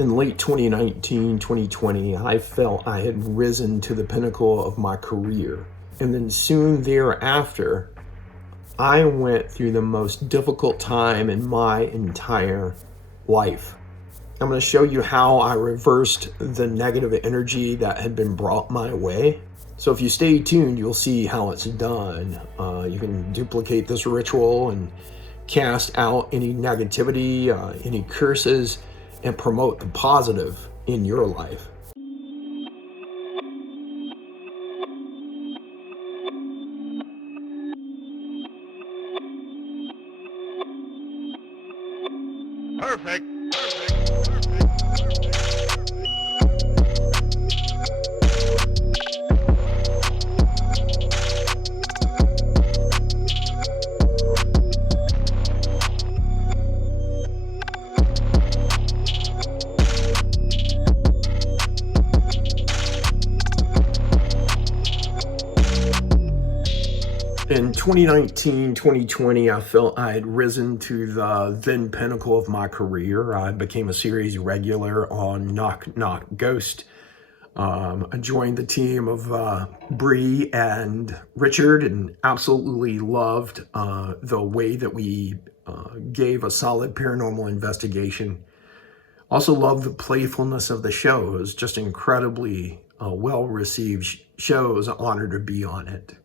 In late 2019, 2020, I felt I had risen to the pinnacle of my career. And then soon thereafter, I went through the most difficult time in my entire life. I'm going to show you how I reversed the negative energy that had been brought my way. So if you stay tuned, you'll see how it's done. You can duplicate this ritual and cast out any negativity, any curses, and promote the positive in your life. Perfect. In 2019, 2020, I felt I had risen to the then pinnacle of my career. I became a series regular on Knock Knock Ghost. I joined the team of Bree and Richard and absolutely loved the way that we gave a solid paranormal investigation. Also loved the playfulness of the show. It was just incredibly well-received show. I was honored to be on it.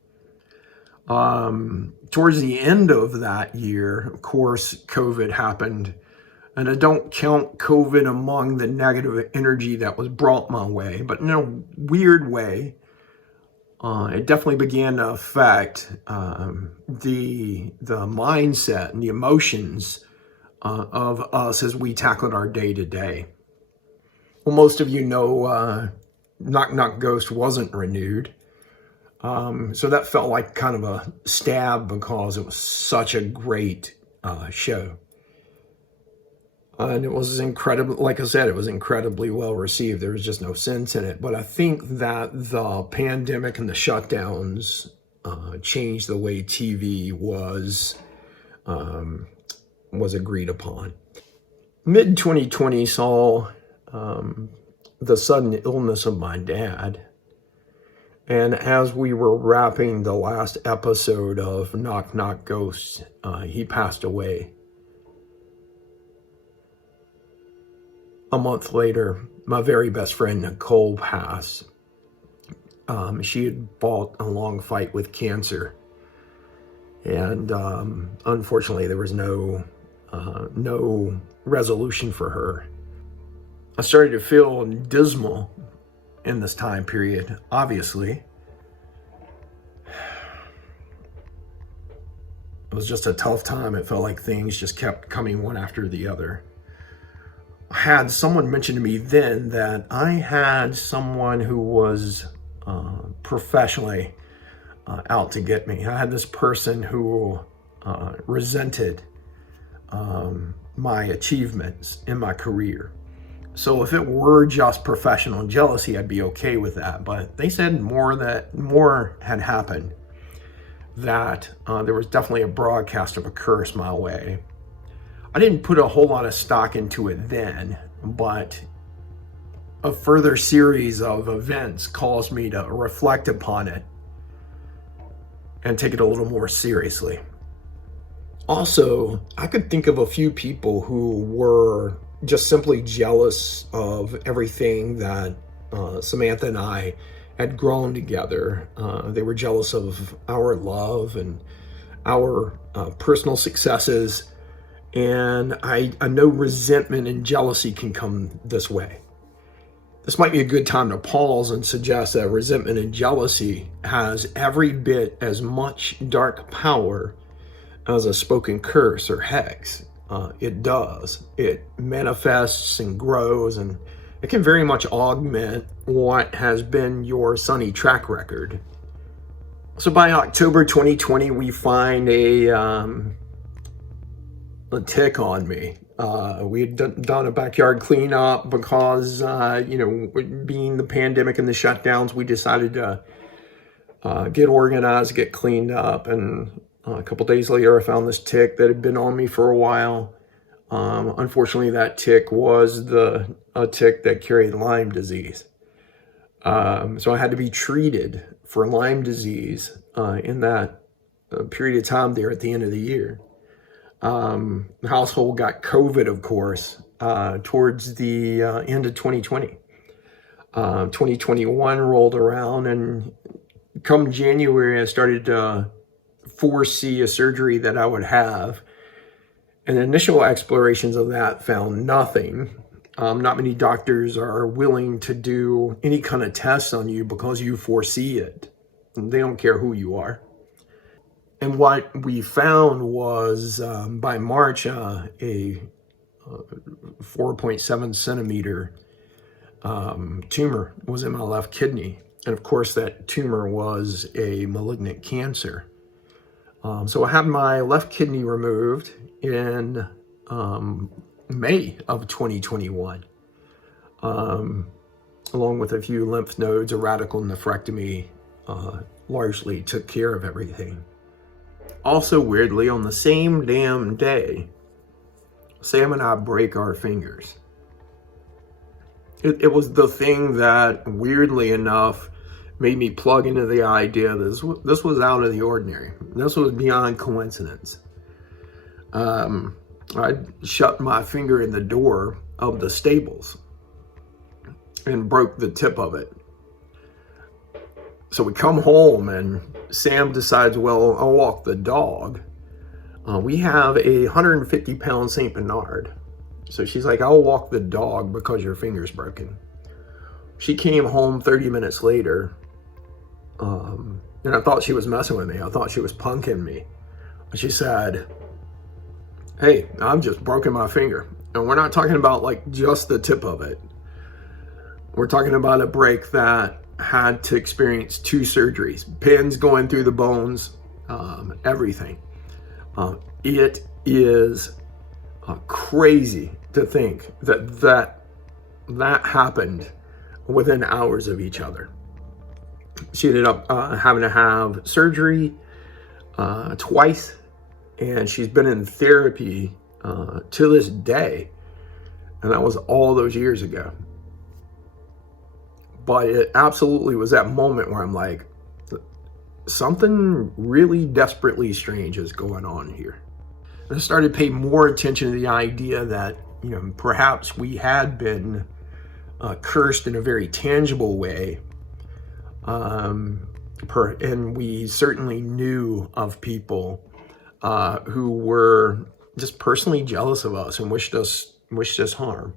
Towards the end of that year, of course, COVID happened. And I don't count COVID among the negative energy that was brought my way, but in a weird way, it definitely began to affect the mindset and the emotions of us as we tackled our day to day. Well, most of you know Knock Knock Ghost wasn't renewed. So that felt like kind of a stab because it was such a great show. And it was incredible, like I said, it was incredibly well received. There was just no sense in it. But I think that the pandemic and the shutdowns changed the way TV was agreed upon. Mid-2020 saw the sudden illness of my dad. And as we were wrapping the last episode of Knock Knock Ghosts, he passed away. A month later, my very best friend, Nicole, passed. She had fought a long fight with cancer. And unfortunately, there was no resolution for her. I started to feel dismal in this time period, obviously. It was just a tough time. It felt like things just kept coming one after the other. I had someone mention to me then that I had someone who was professionally out to get me. I had this person who resented my achievements in my career. So if it were just professional jealousy, I'd be okay with that. But they said more had happened, that there was definitely a broadcast of a curse my way. I didn't put a whole lot of stock into it then, but a further series of events caused me to reflect upon it and take it a little more seriously. Also, I could think of a few people who were just simply jealous of everything that Samantha and I had grown together. They were jealous of our love and our personal successes. And I know resentment and jealousy can come this way. This might be a good time to pause and suggest that resentment and jealousy has every bit as much dark power as a spoken curse or hex. It does. It manifests and grows, and it can very much augment what has been your sunny track record. So by October 2020, we find a tick on me. We had done a backyard cleanup because, being the pandemic and the shutdowns, we decided to get organized, get cleaned up. And a couple days later, I found this tick that had been on me for a while. Unfortunately, that tick was a tick that carried Lyme disease. So I had to be treated for Lyme disease in that period of time there at the end of the year. The household got COVID, of course, towards the end of 2020. 2021 rolled around, and come January, I started to foresee a surgery that I would have. And initial explorations of that found nothing. Not many doctors are willing to do any kind of tests on you because you foresee it. They don't care who you are. And what we found was by March, a 4.7 centimeter tumor was in my left kidney. And of course, that tumor was a malignant cancer. So I had my left kidney removed in May of 2021, along with a few lymph nodes. A radical nephrectomy largely took care of everything. Also, weirdly, on the same damn day, Sam and I break our fingers. It was the thing that, weirdly enough, made me plug into the idea that this was out of the ordinary. This was beyond coincidence. I shut my finger in the door of the stables and broke the tip of it. So we come home and Sam decides, well, I'll walk the dog. We have a 150-pound St. Bernard. So she's like, I'll walk the dog because your finger's broken. She came home 30 minutes later, and I thought she was messing with me. I thought she was punking me. She said, hey, I've just broken my finger. And we're not talking about like just the tip of it. We're talking about a break that had to experience 2 surgeries, pins going through the bones, everything. It is crazy to think that happened within hours of each other. She ended up having to have surgery twice, and she's been in therapy to this day, and that was all those years ago. But it absolutely was that moment where I'm like, something really desperately strange is going on here. And I started to pay more attention to the idea that, perhaps we had been cursed in a very tangible way. And we certainly knew of people who were just personally jealous of us and wished us harm.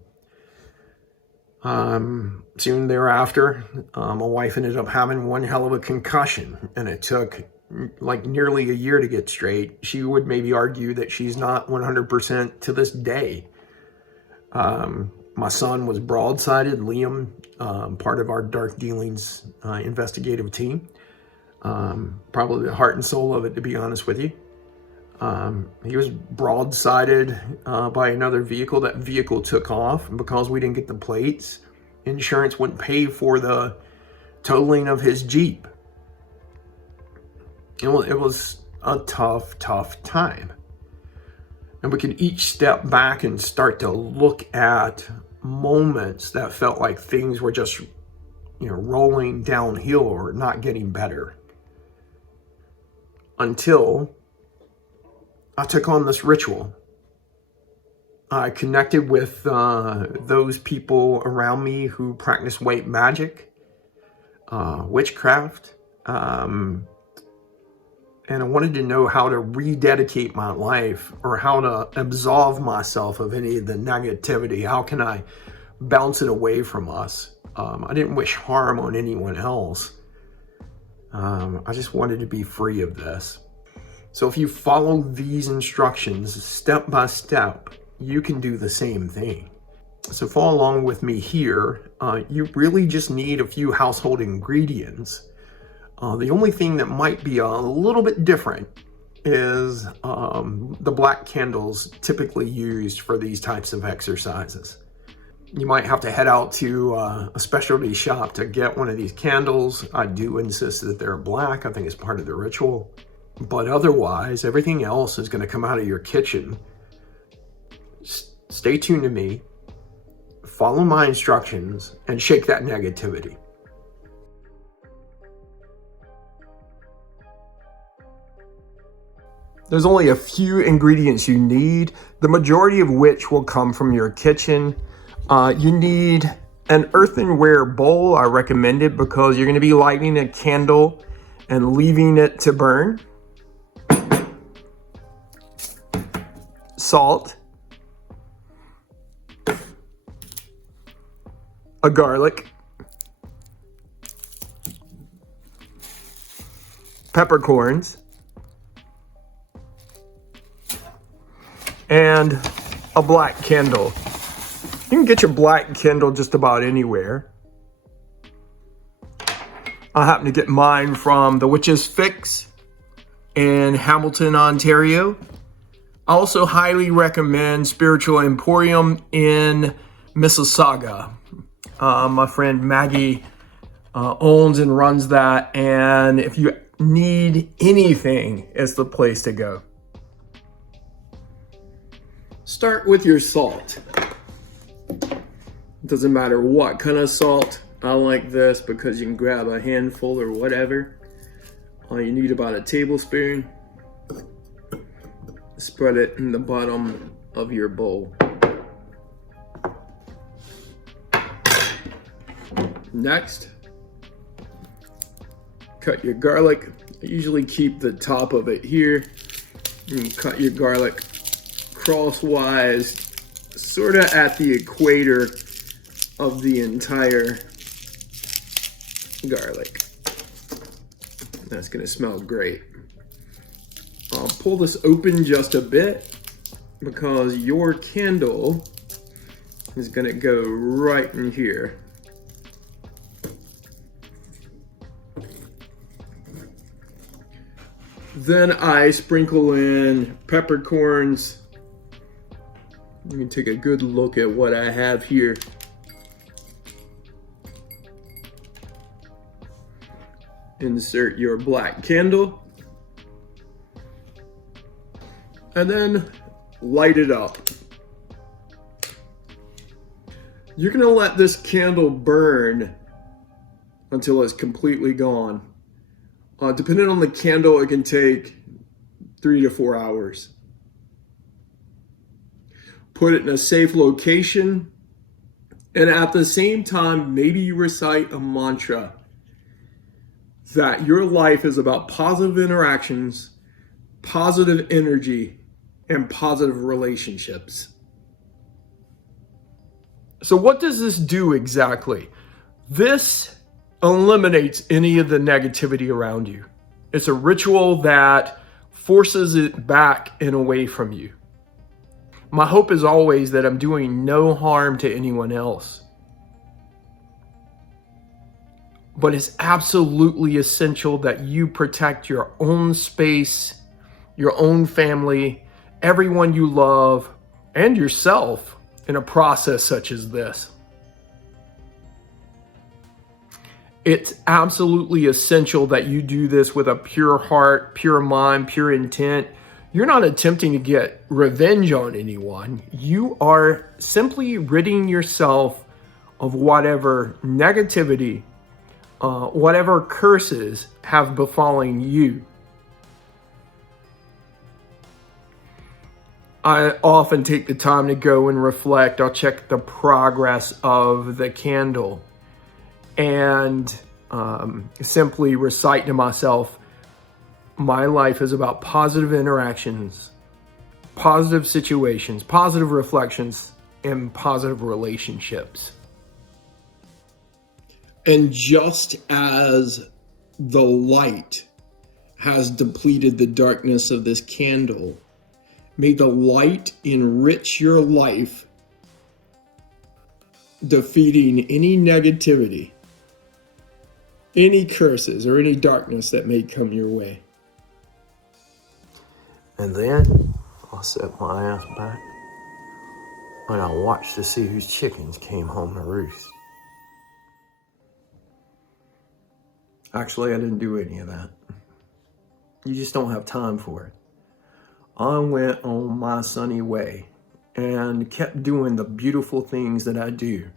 Soon thereafter, my wife ended up having one hell of a concussion, and it took like nearly a year to get straight. She would maybe argue that she's not 100% to this day. My son was broadsided, Liam, part of our Dark Dealings investigative team. Probably the heart and soul of it, to be honest with you. He was broadsided by another vehicle. That vehicle took off, and because we didn't get the plates, insurance wouldn't pay for the totaling of his Jeep. It was a tough time. And we could each step back and start to look at moments that felt like things were just, rolling downhill or not getting better. Until I took on this ritual. I connected with those people around me who practice white magic, witchcraft, and I wanted to know how to rededicate my life, or how to absolve myself of any of the negativity. How can I bounce it away from us? I didn't wish harm on anyone else. I just wanted to be free of this. So if you follow these instructions step by step, you can do the same thing. So follow along with me here. You really just need a few household ingredients. The only thing that might be a little bit different is the black candles typically used for these types of exercises. You might have to head out to a specialty shop to get one of these candles. I do insist that they're black. I think it's part of the ritual. But otherwise, everything else is going to come out of your kitchen. Stay tuned to me, follow my instructions, and shake that negativity. There's only a few ingredients you need, the majority of which will come from your kitchen. You need an earthenware bowl. I recommend it because you're going to be lighting a candle and leaving it to burn. Salt. A garlic. Peppercorns. And a black candle. You can get your black candle just about anywhere. I happen to get mine from the Witch's Fix in Hamilton, Ontario. I also highly recommend Spiritual Emporium in Mississauga. My friend Maggie owns and runs that, and if you need anything, it's the place to go. Start with your salt. It doesn't matter what kind of salt. I like this because you can grab a handful or whatever. You need about a tablespoon. Spread it in the bottom of your bowl. Next, cut your garlic. I usually keep the top of it here. You can cut your garlic crosswise, sort of at the equator of the entire garlic. That's gonna smell great. I'll pull this open just a bit because your candle is gonna go right in here. Then I sprinkle in peppercorns. You can take a good look at what I have here. Insert your black candle. And then light it up. You're gonna let this candle burn until it's completely gone. Depending on the candle, it can take 3 to 4 hours. Put it in a safe location, and at the same time, maybe you recite a mantra that your life is about positive interactions, positive energy, and positive relationships. So what does this do exactly? This eliminates any of the negativity around you. It's a ritual that forces it back and away from you. My hope is always that I'm doing no harm to anyone else. But it's absolutely essential that you protect your own space, your own family, everyone you love, and yourself in a process such as this. It's absolutely essential that you do this with a pure heart, pure mind, pure intent. You're not attempting to get revenge on anyone. You are simply ridding yourself of whatever negativity, whatever curses have befallen you. I often take the time to go and reflect. I'll check the progress of the candle and simply recite to myself, my life is about positive interactions, positive situations, positive reflections, and positive relationships. And just as the light has depleted the darkness of this candle, may the light enrich your life, defeating any negativity, any curses, or any darkness that may come your way. And then I'll set my ass back and I'll watch to see whose chickens came home to roost. Actually, I didn't do any of that. You just don't have time for it. I went on my sunny way and kept doing the beautiful things that I do.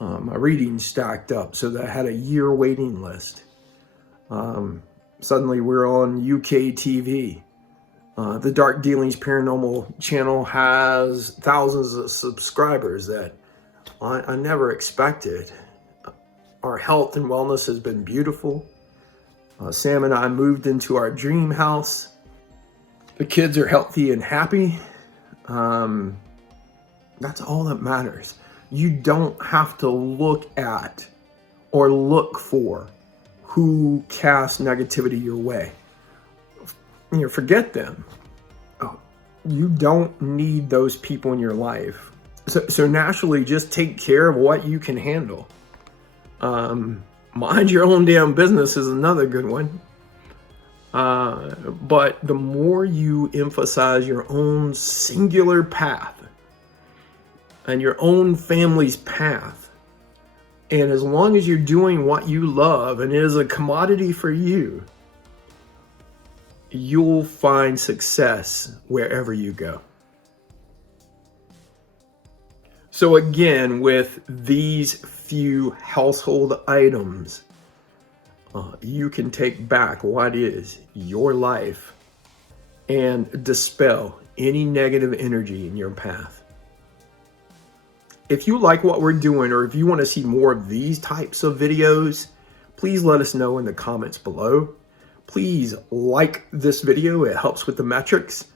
My readings stacked up so that I had a year waiting list. Suddenly we're on UK TV. The Dark Dealings Paranormal channel has thousands of subscribers that I never expected. Our health and wellness has been beautiful. Sam and I moved into our dream house. The kids are healthy and happy. That's all that matters. You don't have to look at or look for who casts negativity your way. Forget them. You don't need those people in your life. So naturally, just take care of what you can handle. Mind your own damn business is another good one. But the more you emphasize your own singular path and your own family's path, and as long as you're doing what you love and it is a commodity for you, you'll find success wherever you go. So again, with these few household items, you can take back what is your life and dispel any negative energy in your path. If you like what we're doing, or if you want to see more of these types of videos, please let us know in the comments below. Please like this video, it helps with the metrics,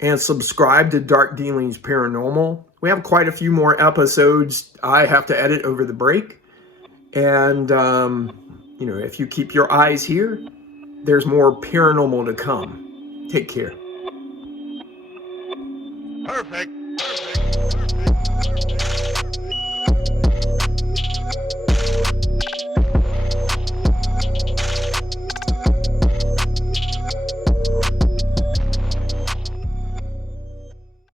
and subscribe to Dark Dealings Paranormal. We have quite a few more episodes I have to edit over the break. And, if you keep your eyes here, there's more paranormal to come. Take care. Perfect.